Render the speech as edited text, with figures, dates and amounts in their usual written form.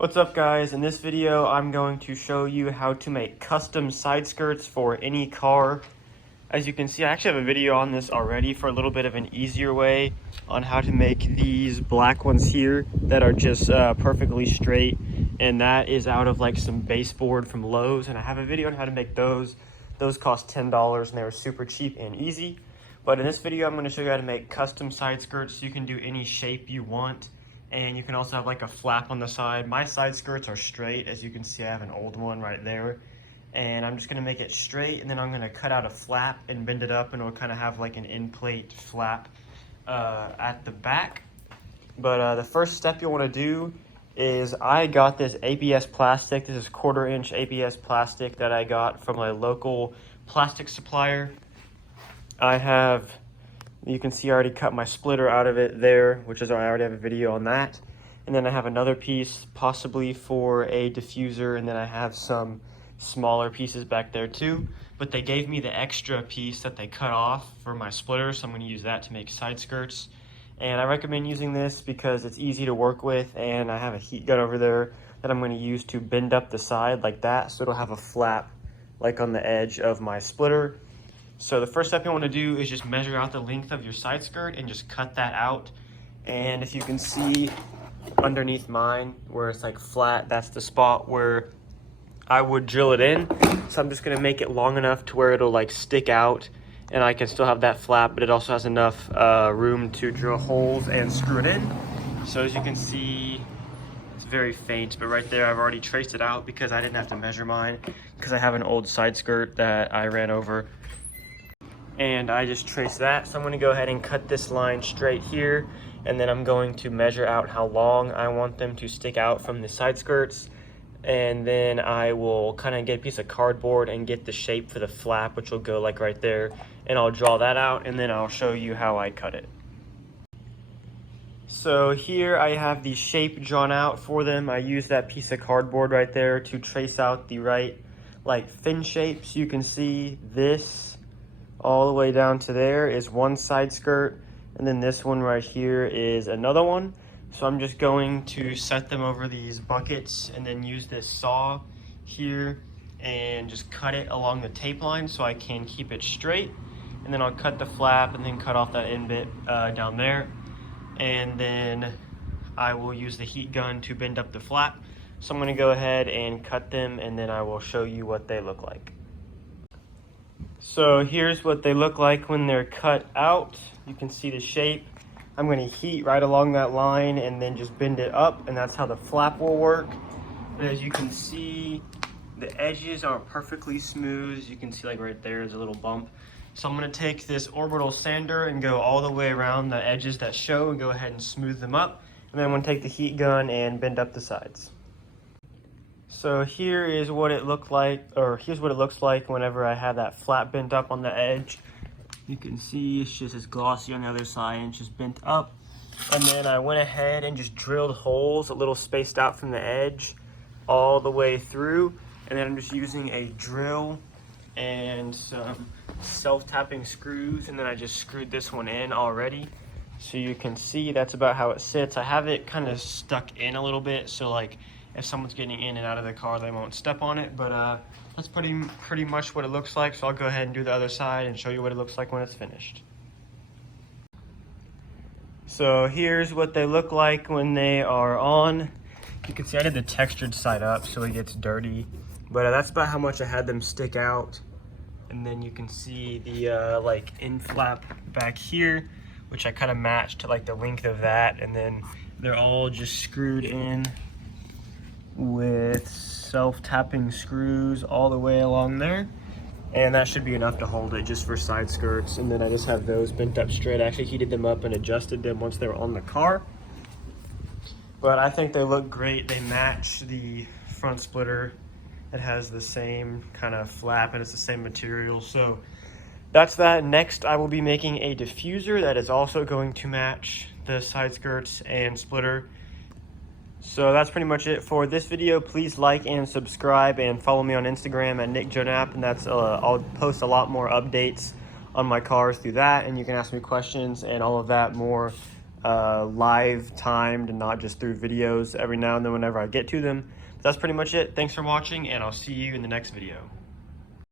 What's up guys, in this video I'm going to show you how to make custom side skirts for any car. As you can see, I actually have a video on this already for a little bit of an easier way on how to make these black ones here that are just perfectly straight, and that is out of like some baseboard from Lowe's, and I have a video on how to make those. Those cost $10 and they were super cheap and easy. But in this video I'm going to show you how to make custom side skirts so you can do any shape you want. And you can also have like a flap on the side. My side skirts are straight. As you can see, I have an old one right there. And I'm just gonna make it straight, and then I'm gonna cut out a flap and bend it up, and it'll kind of have like an end plate flap at the back. But the first step you'll wanna do is, I got this ABS plastic. This is 1/4 inch ABS plastic that I got from a local plastic supplier. You can see I already cut my splitter out of it there, which is, I already have a video on that. And then I have another piece possibly for a diffuser, and then I have some smaller pieces back there too. But they gave me the extra piece that they cut off for my splitter, so I'm going to use that to make side skirts. And I recommend using this because it's easy to work with, and I have a heat gun over there that I'm going to use to bend up the side like that, so it'll have a flap like on the edge of my splitter. So the first step you want to do is just measure out the length of your side skirt and just cut that out. And if you can see underneath mine where it's like flat, that's the spot where I would drill it in. So I'm just going to make it long enough to where it'll like stick out, and I can still have that flap, but it also has enough room to drill holes and screw it in. So as you can see, it's very faint, but right there I've already traced it out because I didn't have to measure mine, because I have an old side skirt that I ran over. And I just traced that. So I'm going to go ahead and cut this line straight here, and then I'm going to measure out how long I want them to stick out from the side skirts. And then I will kind of get a piece of cardboard and get the shape for the flap, which will go like right there, and I'll draw that out, and then I'll show you how I cut it. So here I have the shape drawn out for them. I use that piece of cardboard right there to trace out the right like fin shapes. You can see this all the way down to there is one side skirt, and then this one right here is another one. So I'm just going to set them over these buckets and then use this saw here and just cut it along the tape line so I can keep it straight. And then I'll cut the flap and then cut off that end bit down there. And then I will use the heat gun to bend up the flap. So I'm going to go ahead and cut them, and then I will show you what they look like. So here's what they look like when they're cut out. You can see the shape. I'm going to heat right along that line and then just bend it up, and that's how the flap will work. But as you can see, the edges are perfectly smooth. You can see like right there is a little bump. So I'm going to take this orbital sander and go all the way around the edges that show and go ahead and smooth them up. And then I'm going to take the heat gun and bend up the sides. So here is what it looked like, or here's what it looks like whenever I have that flap bent up on the edge. You can see it's just as glossy on the other side, and it's just bent up. And then I went ahead and just drilled holes a little spaced out from the edge all the way through. And then I'm just using a drill and some self-tapping screws, and then I just screwed this one in already. So you can see that's about how it sits. I have it kind of stuck in a little bit, so like if someone's getting in and out of the car, they won't step on it. But that's pretty much what it looks like. So I'll go ahead and do the other side and show you what it looks like when it's finished. So here's what they look like when they are on. You can see I did the textured side up so it gets dirty, but that's about how much I had them stick out. And then you can see the like end flap back here, which I kind of matched to like the length of that, and then they're all just screwed in with self-tapping screws all the way along there, and that should be enough to hold it just for side skirts. And then I just have those bent up straight. I actually heated them up and adjusted them once they were on the car, but I think they look great. They match the front splitter. It has the same kind of flap and it's the same material. So that's that. Next I will be making a diffuser that is also going to match the side skirts and splitter. So that's pretty much it for this video. Please like and subscribe, and follow me on Instagram at Nickjoenap, and that's I'll post a lot more updates on my cars through that, and you can ask me questions and all of that more live timed and not just through videos every now and then whenever I get to them. But that's pretty much it. Thanks for watching, and I'll see you in the next video.